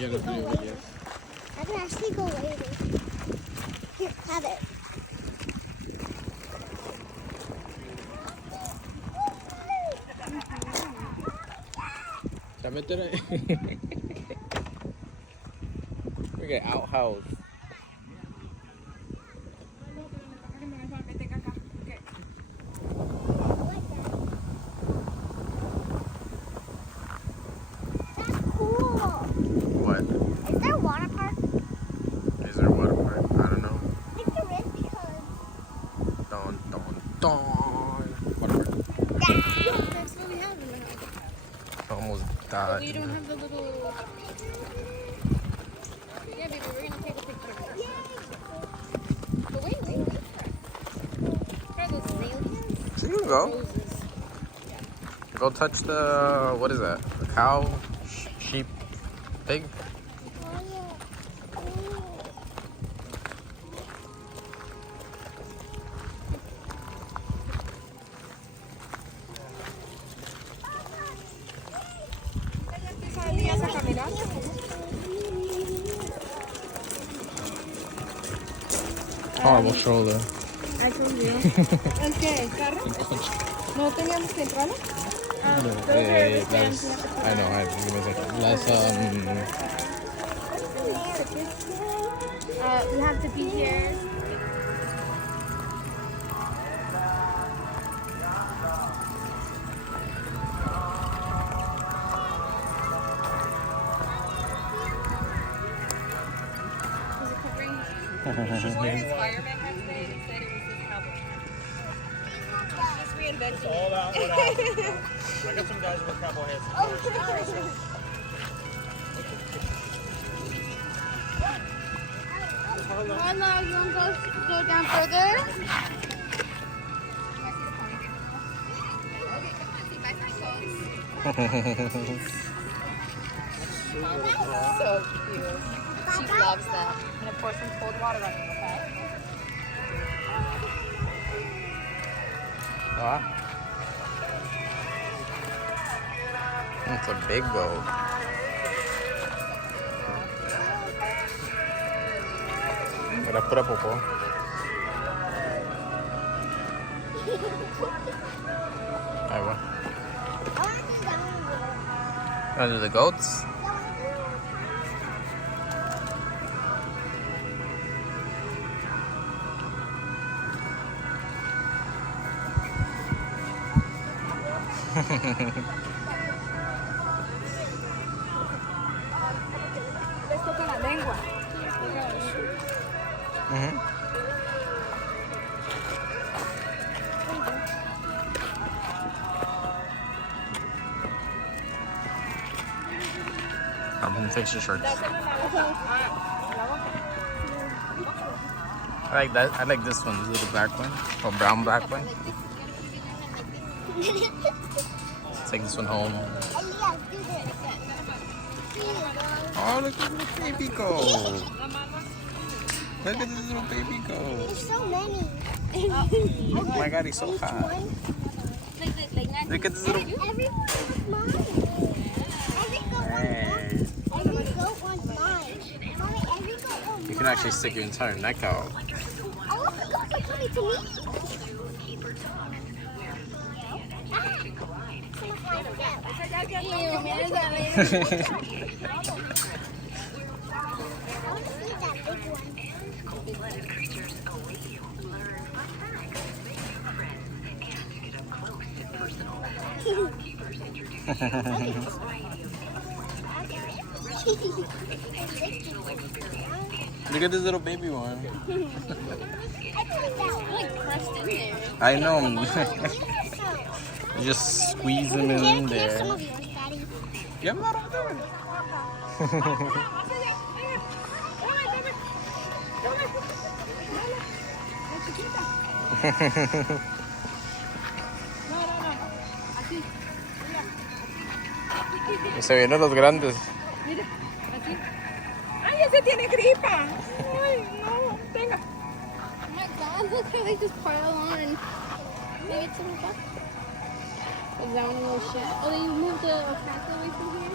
ya lo tuyo, Elias. I can actually go later. Here, have it. ¿Se va a meter ahí? Look at outhouse. What? Is there a water park? Is there a water park? I don't know. I think there is because... Don. Water park. That's what we have in the house. Almost But died. we don't have the little... Yeah, baby, we're gonna take a picture. But wait. Try those nail cans. So you can go. Roses. Go touch the, what is that? A cow? Sheep? Pig? Salías a caminar. Horrible shoulder. Ay, se olvidó. ¿El qué? ¿El carro? ¿No teníamos que entrarlo? Let's, I know, give me a second. Let's, we have to be here. Fireman had today and he said it was his cowboy. Just reinvented. All out without. I got some guys with cowboy hats. Hello, you want to go down further? So cute. She loves that. I'm gonna pour some cold water on you, okay? It's a big goat. Era pura popó. Ahí va. Under the goats? Les toca la lengua. Fix your shirts. I like that. I like this one, the little black one, or brown black one. Let's take this one home. Oh, look at the little baby goat. Look at this little baby goat. There's so many. Oh my god, he's so hot. Look at this little... Everyone wants mine. Every goat wants mine. Mommy, every goat wants mine. You can actually stick your entire neck out. All of the goats are coming to me. Look at this little baby one. Like pressed in there. I know. You just squeeze them in there. Yeah, I'm not over there. Se vienen los grandes. Mira, así. ¡Ay, ese tiene gripa! ¡Ay, no! Venga. Oh my god, look how they just pile on. Maybe it's a little back. Is that one a little shit? Oh, they moved the crack away from here?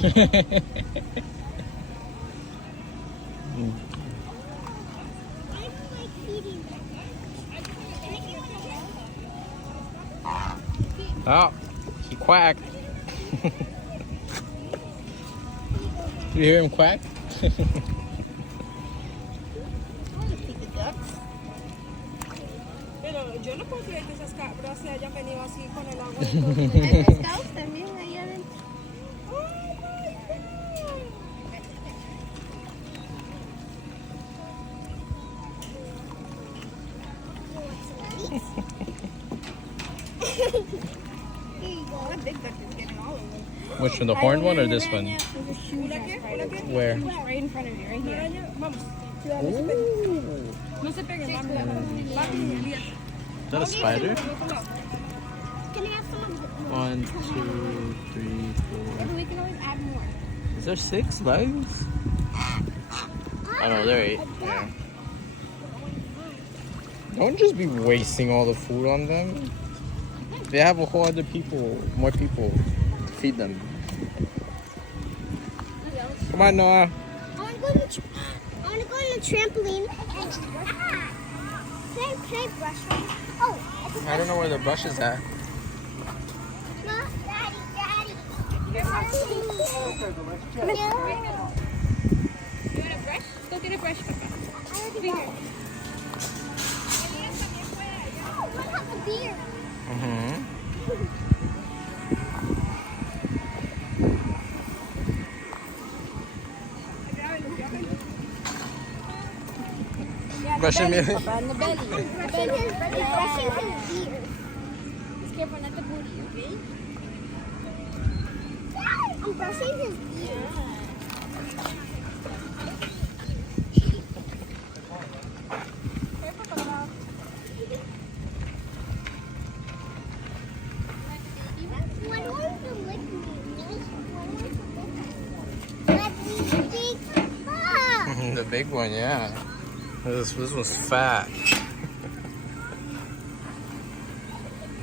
Oh, he quacked. You hear him quack? Pero yo no puedo creer que esas cabras se hayan venido así con el agua. Hay pescados también ahí adentro. Which one, the horned one or this one? Where? Right in front of you, right here. Vamos. Ooh. No se peguen, vamos. Is that a spider? Can I have some of the 1, 2, 3, 4. We can always add more. Is there 6 legs? Oh no, there are 8. Yeah. Don't just be wasting all the food on them. They have a whole other more people. Feed them. Come on, Noah. I want to go on the trampoline. Can I brush one? Oh, I don't know where the brush is at. no, Daddy. You want a brush? Let's go get a brush, Papa. I already got it. Oh, what about the beer? Brushing me. Papa, in the belly. Brushing his beard. Just careful not the booty, okay? I'm brushing his beard. When wants to lick me? Let me The big one, yeah. This was fat.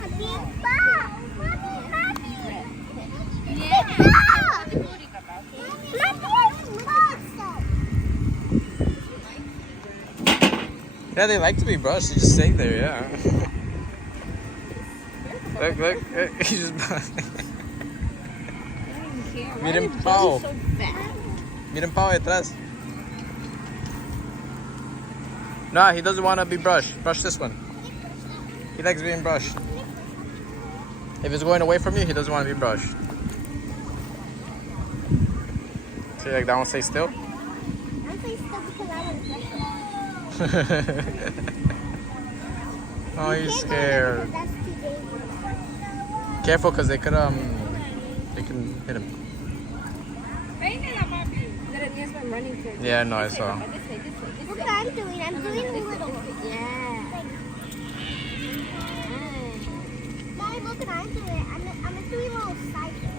A big ball. Mommy. Yeah. Big ball. The booty, Papa, okay? Yeah, they like to be brushed. You just stay there, yeah. Look. He just. Miren Pau. Miren Pau detrás. No, he doesn't want to be brushed. Brush this one. He likes being brushed. If it's going away from you, he doesn't want to be brushed. See, like that one, stay still. I'm saying still because I want to brush it. Oh, You he's can't go there scared. because that's too dangerous. Careful, because they can hit him. Peínela, papi. The nearest one running towards you. Yeah, no, I This way, saw. Papa, this way. Look what I'm doing. I'm doing a little. Yeah. Mommy, look what I'm doing. I'm doing a little cycle.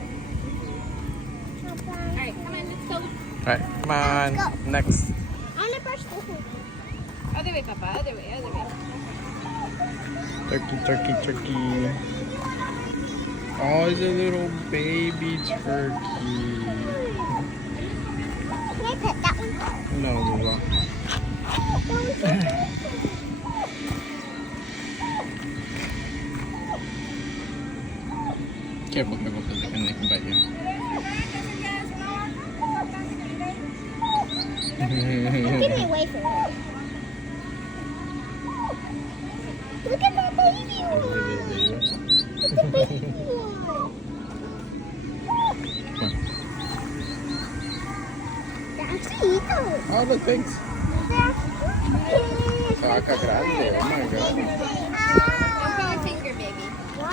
Alright, come on, let's go. Alright, come on. Let's go. Next. I'm gonna brush this one. Other way, Papa, other way. Turkey. Oh, it's a little baby turkey. Can I pet that one? No, Lula. Careful, because they can bite you. Get me away from it. Look at that baby one. Look at the baby one. They're actually eagles. Oh, look, thanks. They're actually Vaca grande, oh my god. Don't put your finger, baby. Why? I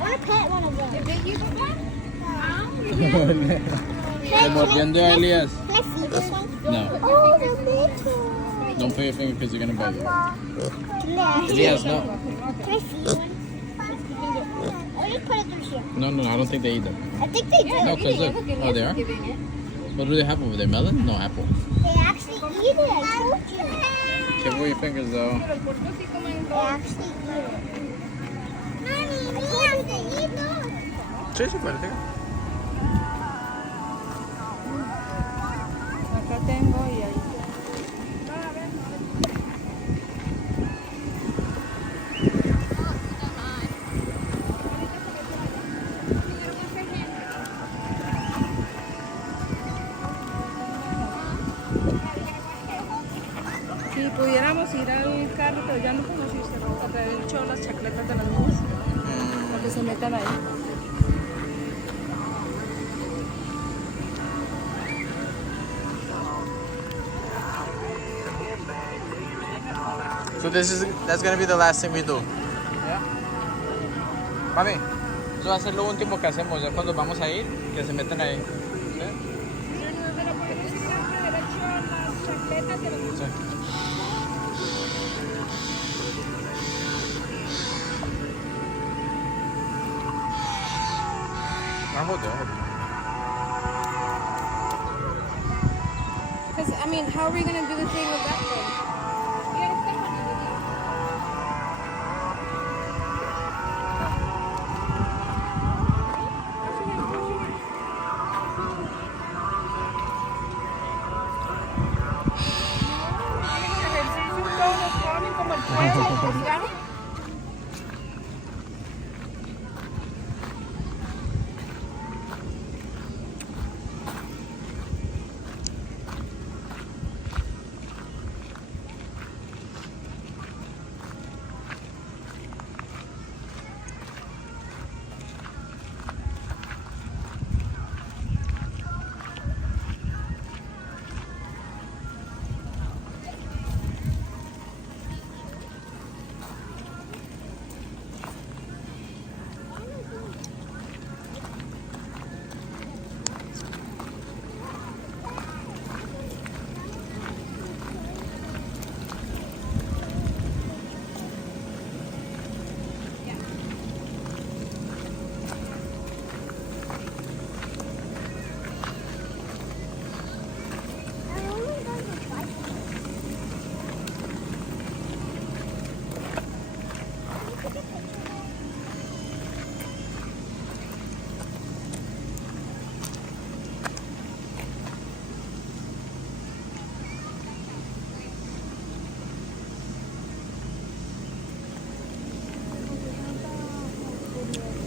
want to pet one of them. They're big, you, Papa? ¿Te mordiendo a Elias? Can I feed this one? No. Oh, they're little. Don't put your finger because you're gonna bite you. Can I Elias, no. feed one? Or just put it through here. No, I don't think they eat them. I think they do. No, because look. Oh, they are? Giving it. What do they have over there? Melon? No, apple. They actually eat it. I told you. Careful with your fingers, though. Pero el puerco sí como en They actually eat it. Mommy, mira, they eat those. Sí, sí, puede. Pudiéramos ir al carro, pero ya no podemos ir, se vamos a traer el show, las chacletas de las niñas, para que se metan ahí. So that's gonna be the last thing we do. Yeah. Mami, eso va a ser lo último que hacemos, ya cuando vamos a ir, que se meten ahí. ¿Sí? Pero podemos ir siempre derecho a las chacletas de los niños. Sí. Hold it. Because, I mean, how are we going to do the thing with that thing? Yeah, it's definitely with you. Todos los comen como el fuego, ¿ya?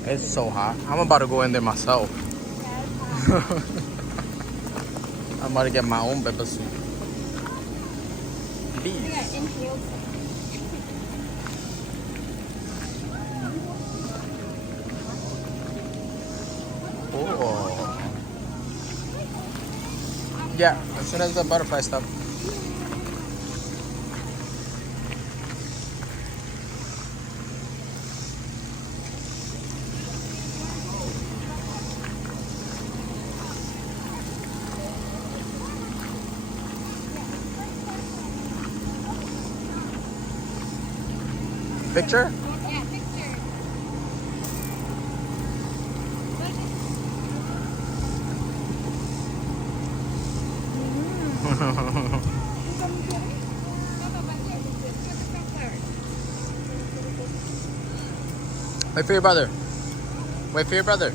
It's so hot. I'm about to go in there myself. I'm about to get my own pepper soup. Bees. Oh. Yeah, as soon as the butterfly stop. Picture? Yeah, picture. Wait for your brother. Wait for your brother.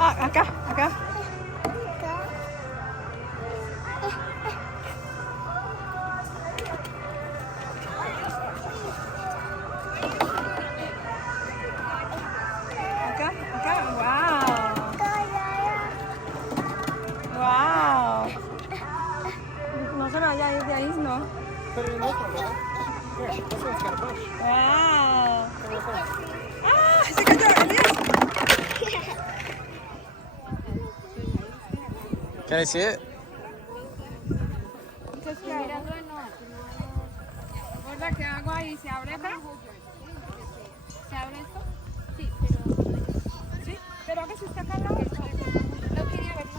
Acá. Wow. No se vaya a ir de ahí, ¿no? Put it in this one, brother. Here, this one's got a bush. Wow. Come this way. ¡Ah! ¡Se cayó, Elias! Can I see it? ¿Recuerda que hago ahí? ¿Se abre acá? ¿Se abre esto? Sí, pero... ¿Sí? ¿Pero que se está acá al lado? No quería verlo.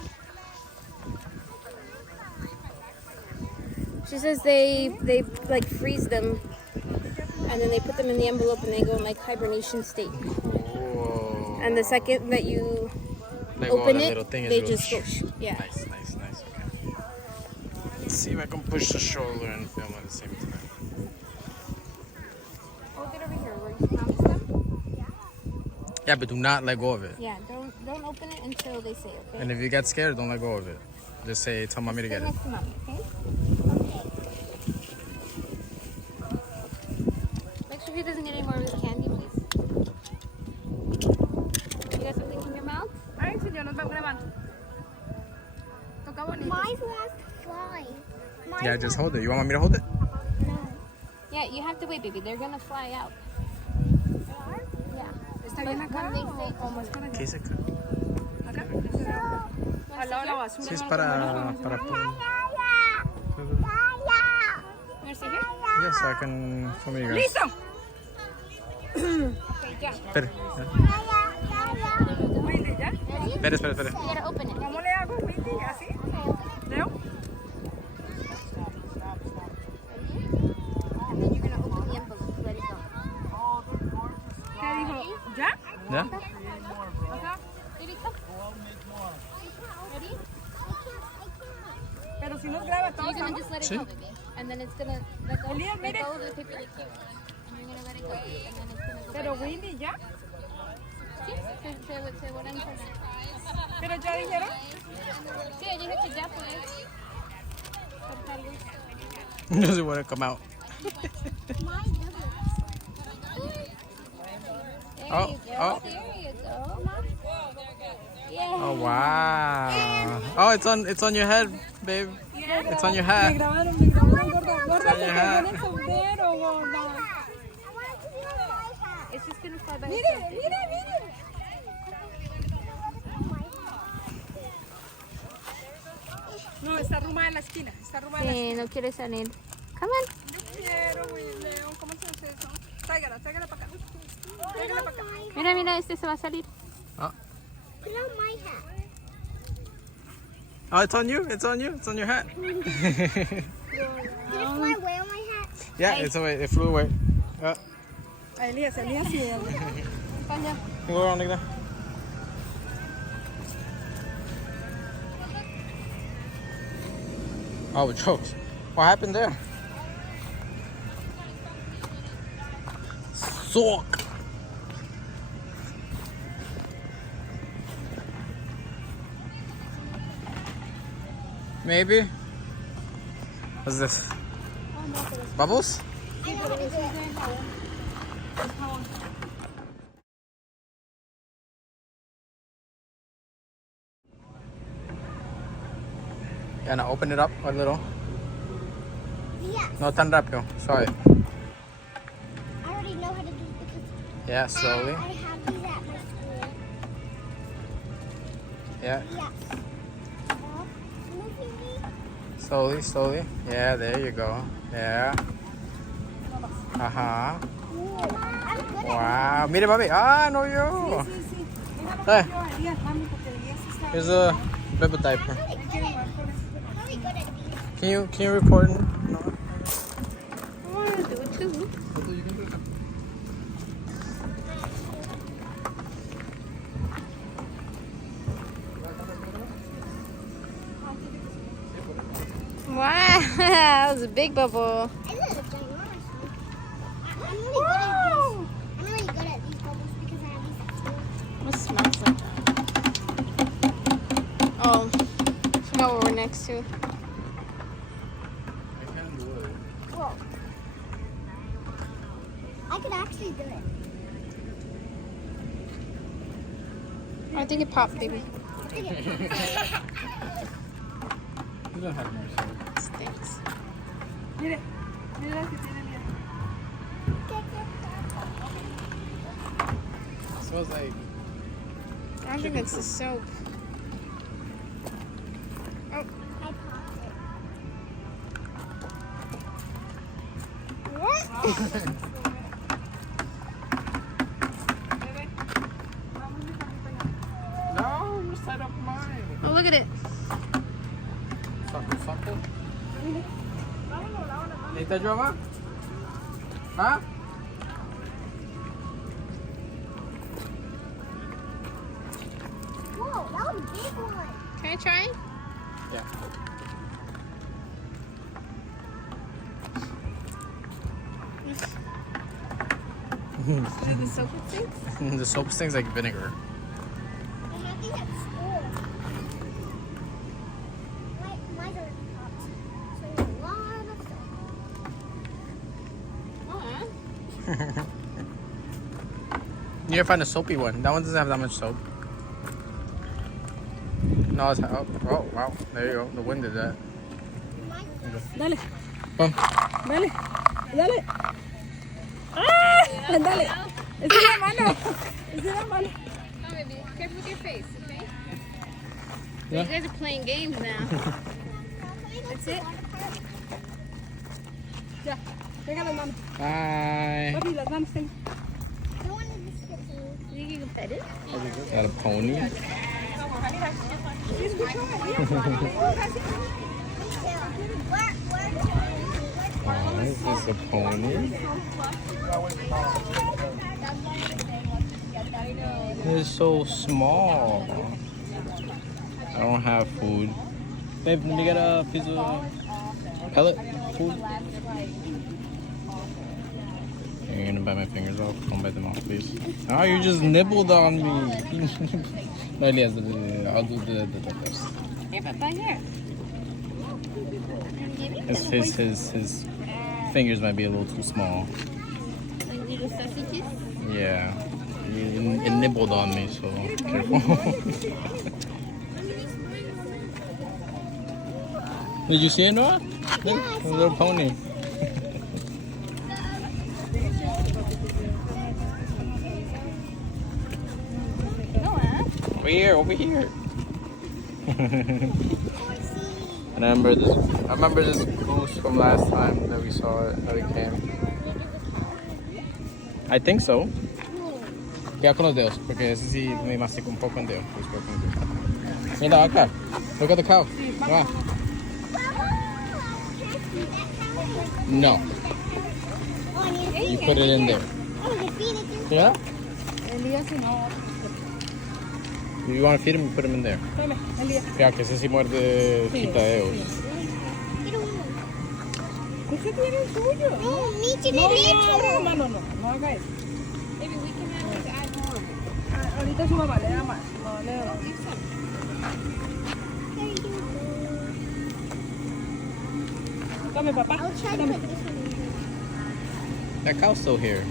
She says they like freeze them and then they put them in the envelope and they go in like hibernation state. Whoa. And the second that you Like, open the it, little thing is they real just go. Yeah. Nice. see if I can push the stroller and film at the same time. Hold it over here. Where you promise them? Yeah, but do not let go of it. Yeah, don't open it until they say, okay? And if you get scared, don't let go of it. Just say, tell mommy to Sit get it. next to mommy, okay? Make sure he doesn't get any more of the candy, please. You got something in your mouth? Mine wants to fly. Mine Yeah, just hold it. You want mommy to hold it? No. Yeah, you have to wait, baby. They're gonna fly out. Yeah. ¿Está bien acá o más para allá? ¿Qué es acá? Acá. Al lado de la basura. Sí, es para Wanna stay here? Yeah, so I can film you guys. ¡Listo! Okay, ya. Espere. Windy, ¿ya? Espere, espere, espere. You gotta open it. ¿Cómo le hago, Windy? ¿Así? ¿Leo? And then you're gonna open the envelope. Let it go. ¿Qué dijo? ¿Ya? Yeah? Baby, come. Ready? Pero si nos graba So todo, you're gonna ¿no? just let it Sí. go, baby. And then it's gonna let go. Elias, Let mire. go of the paper like here. And you're gonna let it go. And then it's gonna go. Pero Windy, ¿ya? Sí, se vuelan solas. ¿Pero ya dijeron? Sí, yo dije que ya puedes cortarlo. Doesn't want to come out. There Oh, you go. oh. There you go. Yeah. Oh wow. Oh, it's on your head, babe. It's on your Me hat. grabaron, gorda. Gorda, Está te bien, cayó en el sombrero, gorda. It's just gonna fly by Mire, itself. mire, mire. No, está arrumada en la esquina. Está arrumada en la esquina. Sí, no quiere salir. Come on. Yo quiero, León. ¿Cómo se hace eso? Tráigala para acá. Tráigala para acá. Mira, mira, este se va a salir. Oh. Put on my hat. Oh, it's on you. It's on you. It's on your hat. Did it fly away on my hat? Yeah, it's away. It flew away. A Elías sí. Vaya. Go around like that. Oh, it chokes. What happened there? Sock. Maybe. What's this? Bubbles? I know how to do it. Gonna open it up a little. Yes. No tan rápido. Sorry. I already know how to do it because Yeah, slowly. I have these at my school. Yeah, Yes. Moving me. slowly, slowly. Yeah, there you go. Yeah. Ajá. I'm good at Wow. Mire, mami. Ah, no yo. Sí. Eh. Yo, Elías, mami, porque Elías está... Here's a baby diaper. I'm really good at these. Can you record? No. I want to do it too. Wow, that was a big bubble. I did a ginormous one. I'm really good at these bubbles because I have these at school. What smells like that? Oh, I forgot what we're next to. Whoa. I could actually do it. I think it popped, baby. I think it You don't have mercy. Stinks. Mire la que tiene Elías. Smells like. I think it's the soap. I popped it. What? No, you set up mine. Oh, look at it. Something. ¿Necesitas drama? Huh? Whoa, that was a big one. Can I try? Yeah. Like the soap it stinks? The soap stinks like vinegar. And I think that's school. Mine's are popped. So there's a lot of stuff. Oh, You gotta find a soapy one. That one doesn't have that much soap. No, it's oh wow. There you go. The wind did that. Dale, Come. dale, dale. ¡Ah! Dale. Es una mano. Es una mano. oh, baby. Careful with your face, okay? Yeah. You guys are playing games now. That's it? Ya. Tenga las manos. Bye. Papi, las manos tenga. No one in this kitchen. You can pet it. Is that a pony? ¿Sí escuchó? Oh, is this a pony? It's so small. I don't have food. Babe, let me get a piece of pellet food. You're gonna bite my fingers off? Don't bite them off, please. Oh, you just nibbled on me. No, Elias, I'll do the rest. Here, but right here. His fingers might be a little too small. Like little sausages. Yeah. It nibbled on me, so careful. Did you see it, Noah? Look, a little pony. Over here, over here. And I remember this goose from last time that we saw it, that it came. I think so. Queda con los dedos, porque ese sí me mastico un poco en dedo. Mira acá. Look at the cow. Wow. No. You put it in there. Oh, you feed it to Yeah? Elías y no. If you want to feed him, you put him in there. Tome, Elías. Ya que ese sí muerde quita dedos. Get away. Ese tiene el suyo. No, me tiene No, derecho. no haga eso. Maybe we can have to add more. Ahorita su mamá le da más. No, le da más. There you go. Tome, papá. I'll try to Tome. put this one in there. That cow's still here.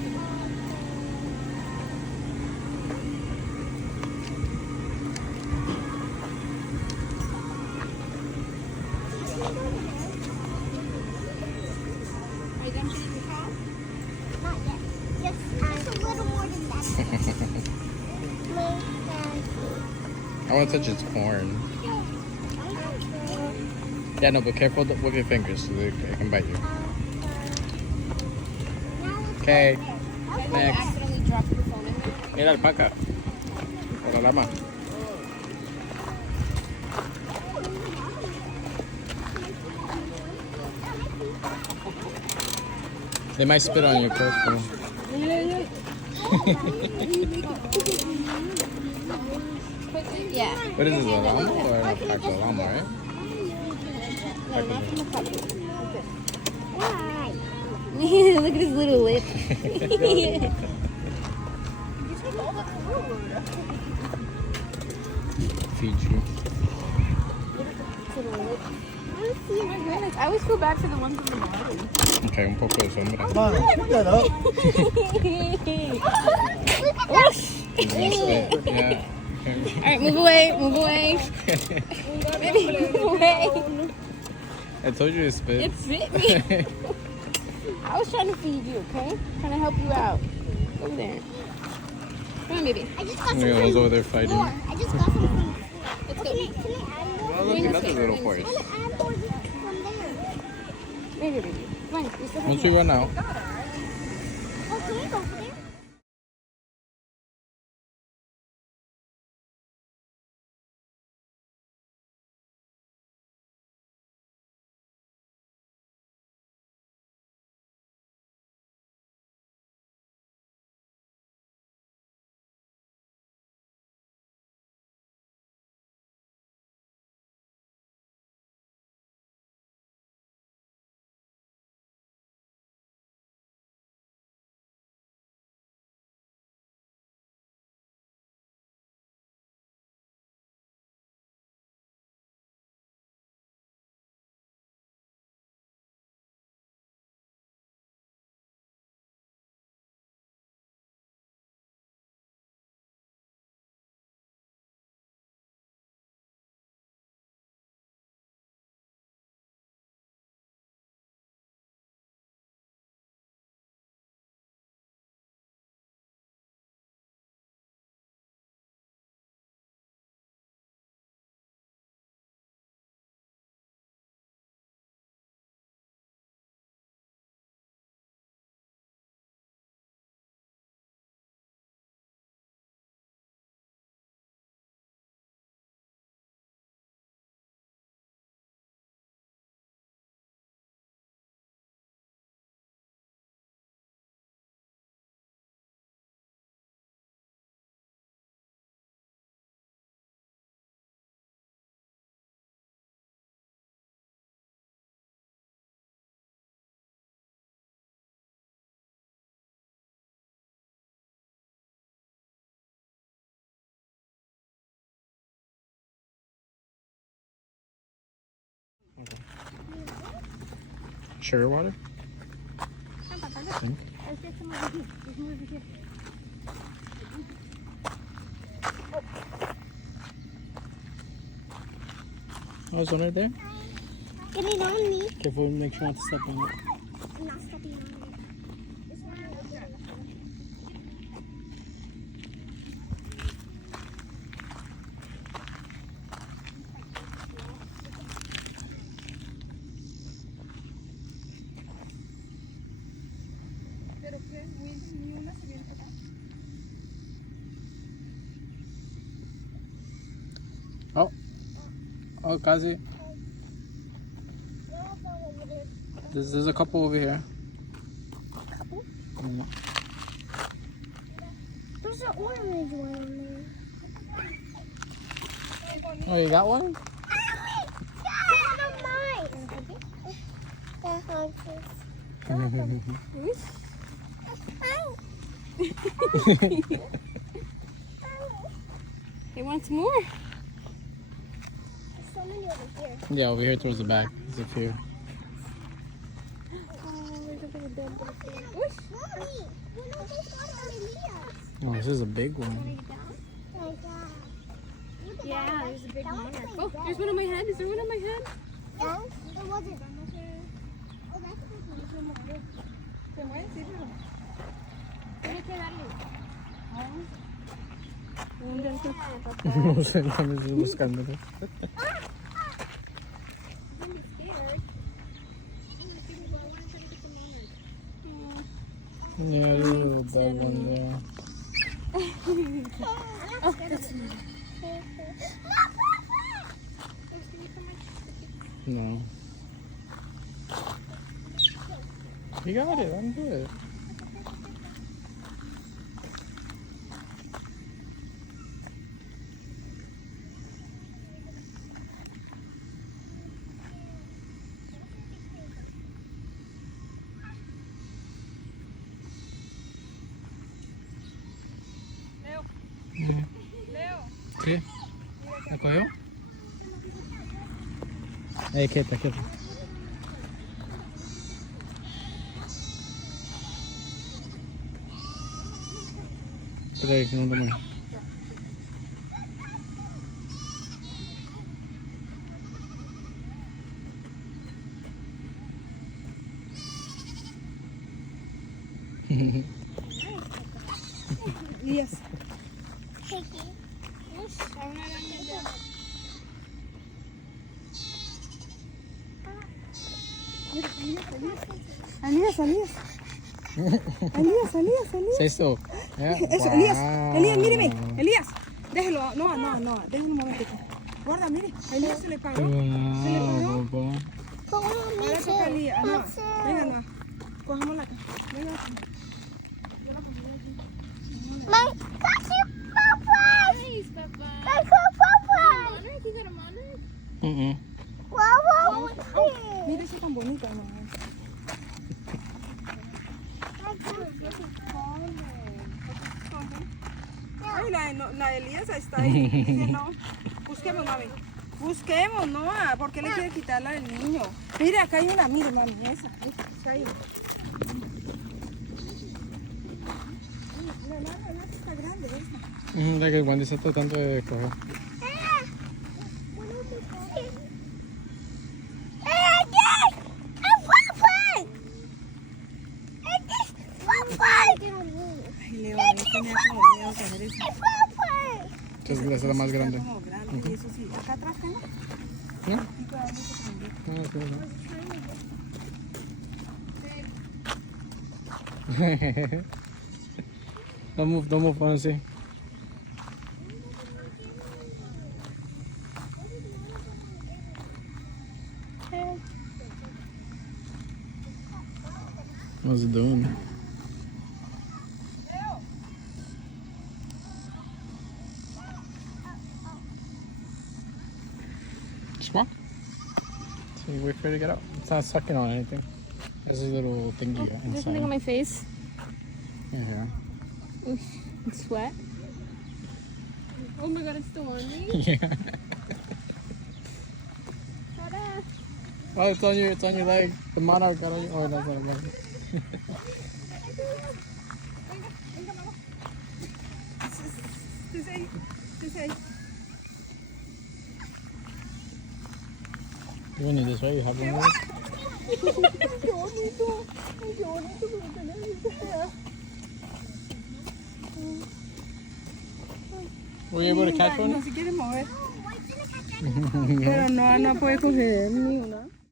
Are you done feeding the cow? Not yet. Just a little more than that. I want to touch its horn. Yeah, no, but careful with your fingers so it can bite you. Okay, next. Accidentally dropped the phone in there. Mira alpaca. Por la lama. They might spit on you, careful. Yeah. What is this, a llama or an alpaca? A llama, right? No, not from the puppy. Why? Look at his little lip. Feed you. Oh my goodness. I always feel bad for the ones in the bottom. Okay, un poco de sombra. Yeah. Alright, move away, move away. Maybe move away. I told you to spit. It bit me. I was trying to feed you, okay? Trying to help you out. Over there. Come on, baby. I just got some Yeah, I was over there fighting. more. I just got some from Let's Can go. I add more? Oh, look, another little horse. I want to add more from there. Right here, baby. Come on, we still have Once we run out, Oh, can we go for there? Sugar water? I think. Let's get some over here. There's more over here. Oh, there's one right there. Get it on me. Careful, make sure not to step on it. I'm not stepping on it. This one over here. Pero que ni una se viene para acá. Oh, Kazi. There's a couple over here. Couple? Mm. There's an orange one on there. Oh, you got one? He wants more. There's so many over here. Yeah, over here towards the back. There's a few. Mommy, you know this one on Elias. Oh, this is a big one. Like that. Yeah, there's a big That monarch. one's Oh, like there's one on my head. Is there one on my head? No, it wasn't. Oh, that's one more. Se mueve, sí, pero. Tiene que darle. No sé, también estoy buscándolo. Yeah, there's a little bug one there. Oh, that's No. You got it, I'm good. Leo. ¿Qué? ¿La cogió? Quieta, quieta. Espera ahí, que no tome. Yes. Elias. Say so. Yeah. Eso, Elías, míreme. Elías, déjelo. No, déjelo un momentito. Guarda, mire. A Elías se le paró. Wow, papá. Ahora toca a Elías. No, venga, no. Cojámosla acá. Venga acá. nice, Papa. Monarch? You got a monarch? Mira esa tan bonita, no. Ay, la Elías está ahí. Dice no. Busquemos, mami. Busquemos, no. ¿Por qué le quiere quitarla al niño? Mira, acá hay una, mire, mami, esa. Está ahí. La está grande esa. La que Wendy se está tratando de coger. Ay, Leo, a mí tenía como miedo coger eso. Esa es la más grande. Como grande, y eso sí. Acá atrás, ¿no? ¿No? Y todavía se prende. Ah, sí, no. Don't move, honestly. What's it doing? Just walk. So you wait for it to get out. It's not sucking on anything. There's a little thingy There's inside. something on my face. Yeah. Oof, it's sweat. Oh my god, it's still on me. Yeah. Tada. Oh, it's on your leg. The monarch got on your. Oh, that's not a monarch. You want it this way? You have one of those? Qué bonito. Ay, qué bonito que lo tenés. Were you able to catch one? No se quiere mover. Pero no puede coger ni una.